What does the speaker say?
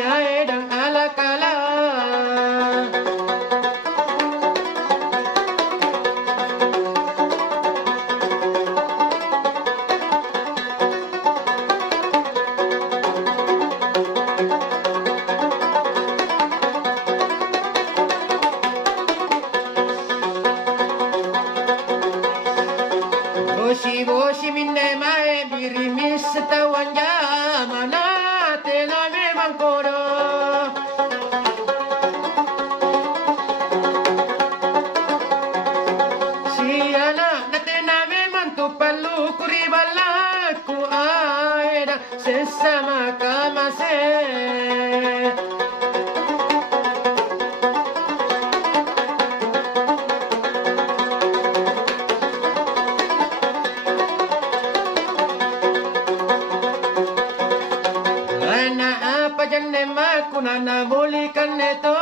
ay dang alakala. Boshi boshi minne mae birimis tawanja mana tena memang kodo. Siana natena memang tu perlu kuribalaku aida sesama kamase. Apa jangan mak kuna na bolikan neto.